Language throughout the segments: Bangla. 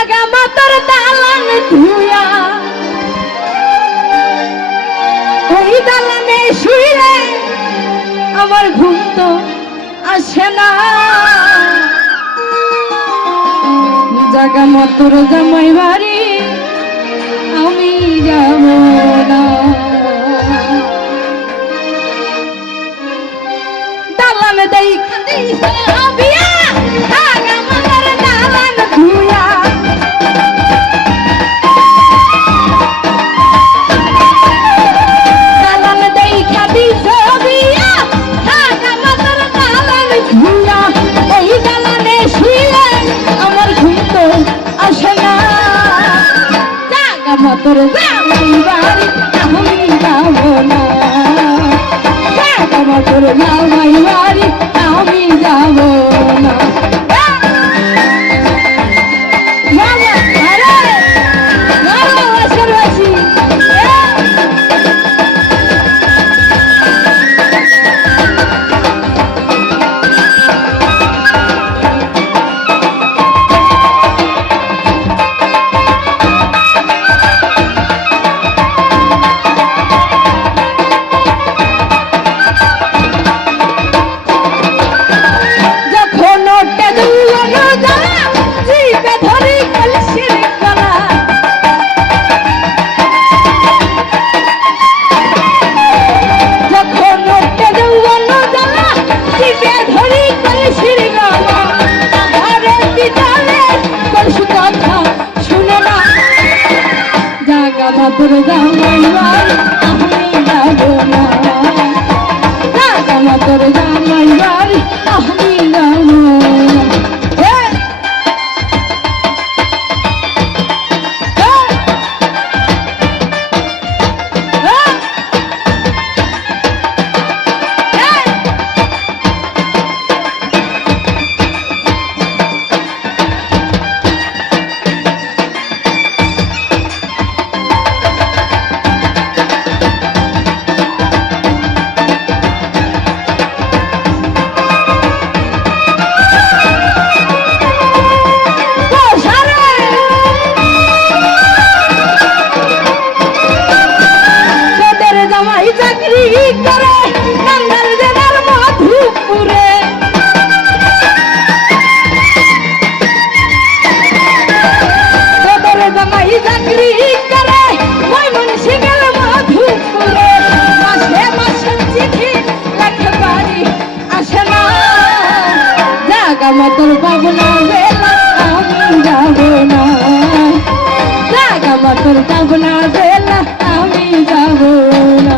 জাগা মাতার দালান ধুয়া ওই দালানে শুইলে আমার ঘুম তো আসে না জাগা মাতার জামাই বাড়ি আমি যাব না দালানে দেখা দিছে বিয়া জাগা মাতার দালান ধুয়া দালানে দেখা দিছে বিয়া জাগা মাতার দালান ধুয়া ওই দালানে শুইলে আমার ঘুম তো আসে না জাগা মাতার জামাই বাড়ি আমি যাব না জাগা মাতার জামাই বাড়ি আমি যাব না মাতার জামাই বাড়ি আমি যাব না জাগা মাতার জামাই বাড়ি আমি যাব মাতার পাবনা বেলা আমি যাব না জাগা মাতার পাবনা বেলা আমি যাব না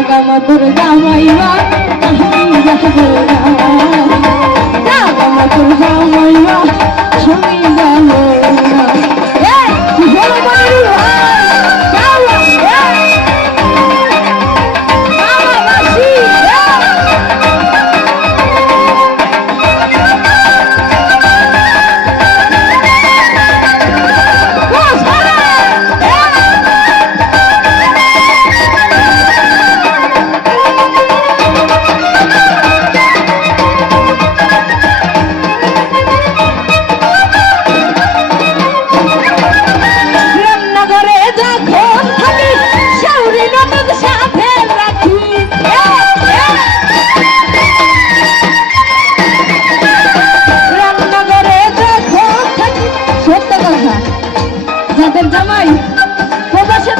জাগা মাতার জামাই বাড়ি আমি যাব না জাগা মাতার জামাই বাড়ি আমি যাব না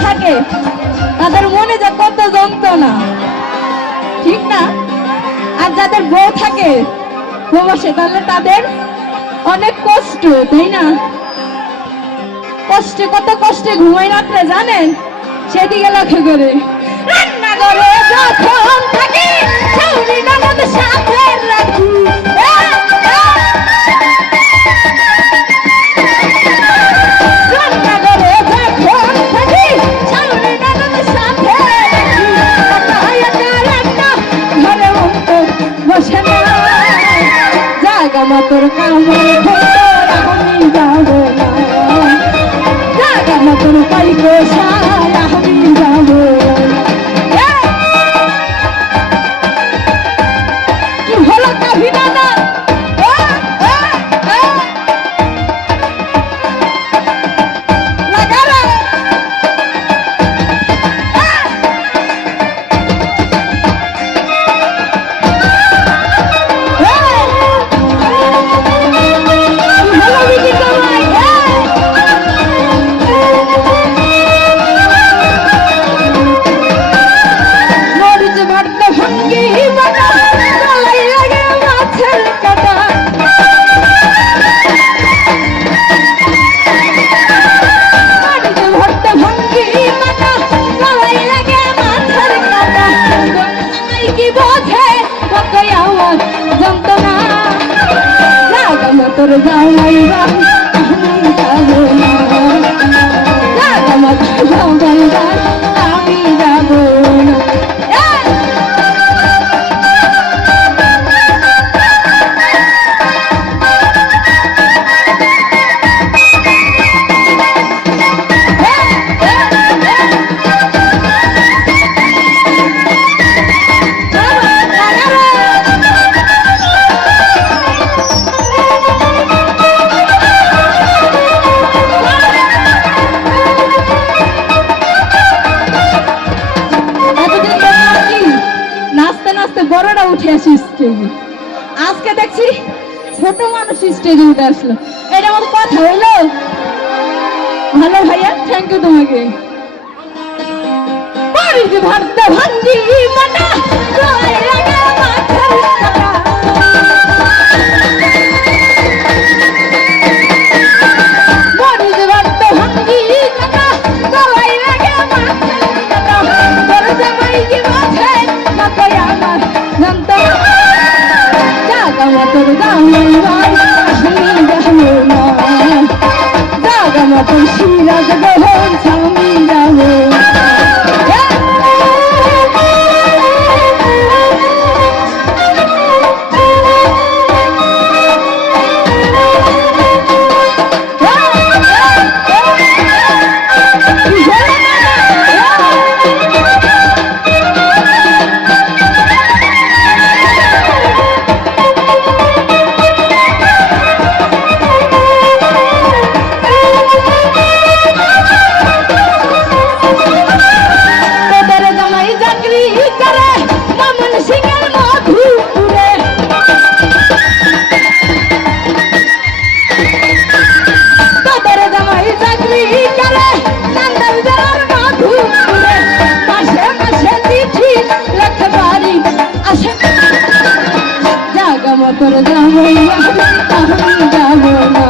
থাকে তাদের মনে যে কত যন্ত্রণা যাদের বউ থাকে প্রবাসে, তাহলে তাদের অনেক কষ্ট, তাই না? কষ্টে, কত কষ্টে ঘুমায় রাত্রে জানেন? সেদিকে লক্ষ্য করে রান্নাঘরে যখন থাকি শাশুড়ি ননদ সাথে রাখি, রান্নাঘরে যখন থাকি শাশুড়ি ননদ সাথে রাখি, রান্না ঘরে অন্তর বসে না, জাগা মতোর কামড় ধরতো আমি যাব না, জাগা মতোর পাইকো সারা আমি যাব না। কি হলো কাহিনা না? তোর জামাইবা আমি যাব না, জাগা মতোর জামাইবা আমি যাব না। বড়রা উঠে আসি স্টেজে, আজকে দেখছি ছোট মানুষ স্টেজে উঠে আসলো, এটা মতো কথা হইলো? ভালো ভাইয়া, থ্যাংক ইউ তোমাকে। ভারত ভাঙ্গি মাটা মতোর জামাইবা আমি যাব না, জাগা মতোর সিরাজ দহন আমি যাব না। তোর জামাইবা আমি যাব না,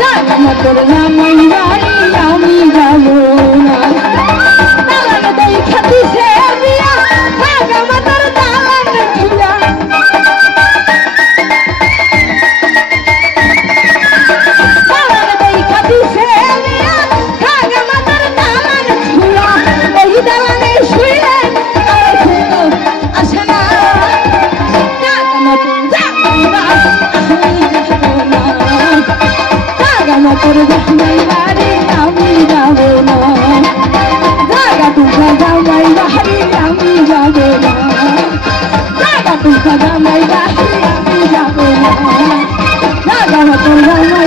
জাগা মতোর জামাইবা আমি যাব না। দালান দেখা দিছে বিয়া, জাগা মতোর দালান খিয়া, দালান দেখা দিছে বিয়া, জাগা মতোর দালান খিয়া, ওই দালানে শুয়ে আর শুনো আসে না, তোর জামাইবাড়ি আমি যাব না, জাগা তুকা জামাইবাড়ি আমি যাব না, জাগা তুকা জামাইবাড়ি আমি যাব না, জাগা তোর জামাই